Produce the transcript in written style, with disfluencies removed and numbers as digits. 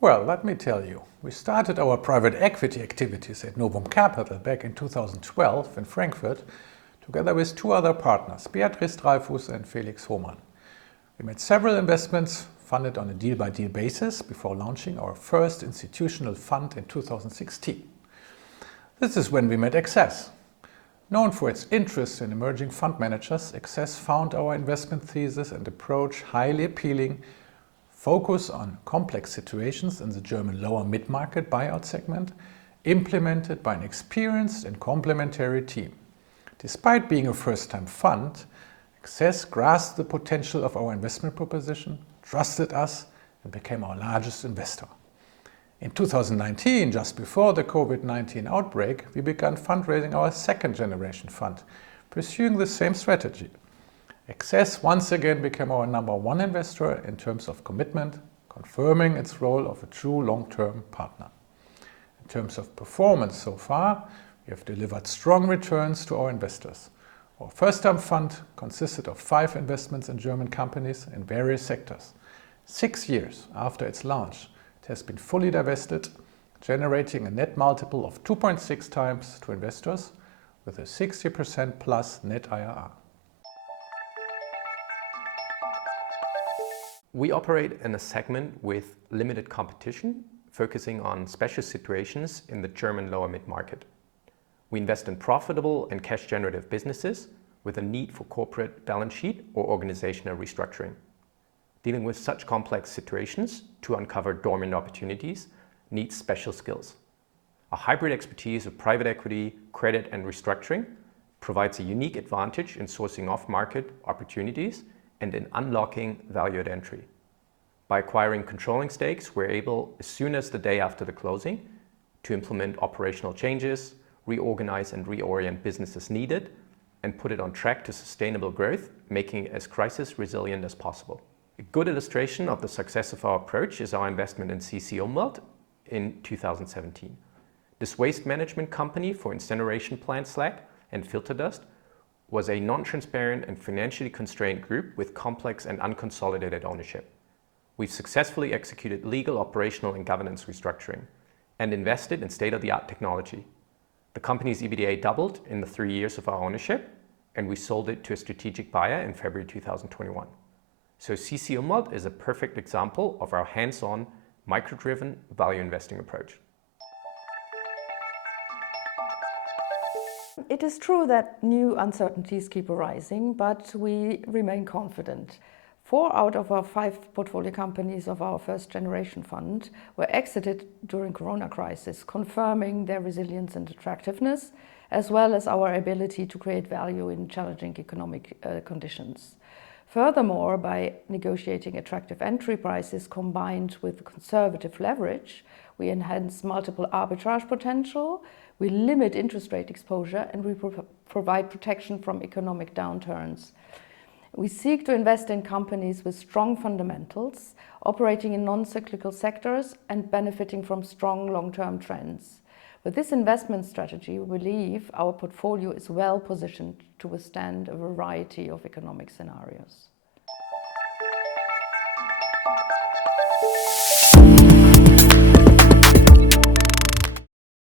Well, let me tell you, we started our private equity activities at Novum Capital back in 2012 in Frankfurt, together with two other partners, Beatrice Dreyfus and Felix Hohmann. We made several investments, funded on a deal-by-deal basis, before launching our first institutional fund in 2016. This is when we met Access. Known for its interest in emerging fund managers, Access found our investment thesis and approach highly appealing, focus on complex situations in the German lower mid-market buyout segment, implemented by an experienced and complementary team. Despite being a first-time fund, Access grasped the potential of our investment proposition, trusted us, and became our largest investor. In 2019, just before the COVID-19 outbreak, we began fundraising our second-generation fund, pursuing the same strategy. Access once again became our number one investor in terms of commitment, confirming its role of a true long-term partner. In terms of performance so far, we have delivered strong returns to our investors. Our first-time fund consisted of 5 investments in German companies in various sectors. 6 years after its launch, it has been fully divested, generating a net multiple of 2.6 times to investors with a 60% plus net IRR. We operate in a segment with limited competition, focusing on special situations in the German lower mid-market. We invest in profitable and cash-generative businesses with a need for corporate balance sheet or organizational restructuring. Dealing with such complex situations to uncover dormant opportunities needs special skills. A hybrid expertise of private equity, credit, and restructuring provides a unique advantage in sourcing off-market opportunities and in unlocking value at entry. By acquiring controlling stakes, we're able, as soon as the day after the closing, to implement operational changes, reorganize and reorient businesses needed, and put it on track to sustainable growth, making it as crisis resilient as possible. A good illustration of the success of our approach is our investment in CC Umwelt in 2017. This waste management company for incineration plant slag and filter dust was a non-transparent and financially constrained group with complex and unconsolidated ownership. We've successfully executed legal, operational, and governance restructuring and invested in state-of-the-art technology. The company's EBITDA doubled in the 3 years of our ownership, and we sold it to a strategic buyer in February 2021. So CC Umwelt is a perfect example of our hands-on, micro-driven value investing approach. It is true that new uncertainties keep arising, but we remain confident. 4 out of our 5 portfolio companies of our first generation fund were exited during Corona crisis, confirming their resilience and attractiveness, as well as our ability to create value in challenging economic conditions. Furthermore, by negotiating attractive entry prices combined with conservative leverage, we enhance multiple arbitrage potential, we limit interest rate exposure, and we provide protection from economic downturns. We seek to invest in companies with strong fundamentals, operating in non-cyclical sectors and benefiting from strong long-term trends. With this investment strategy, we believe our portfolio is well positioned to withstand a variety of economic scenarios.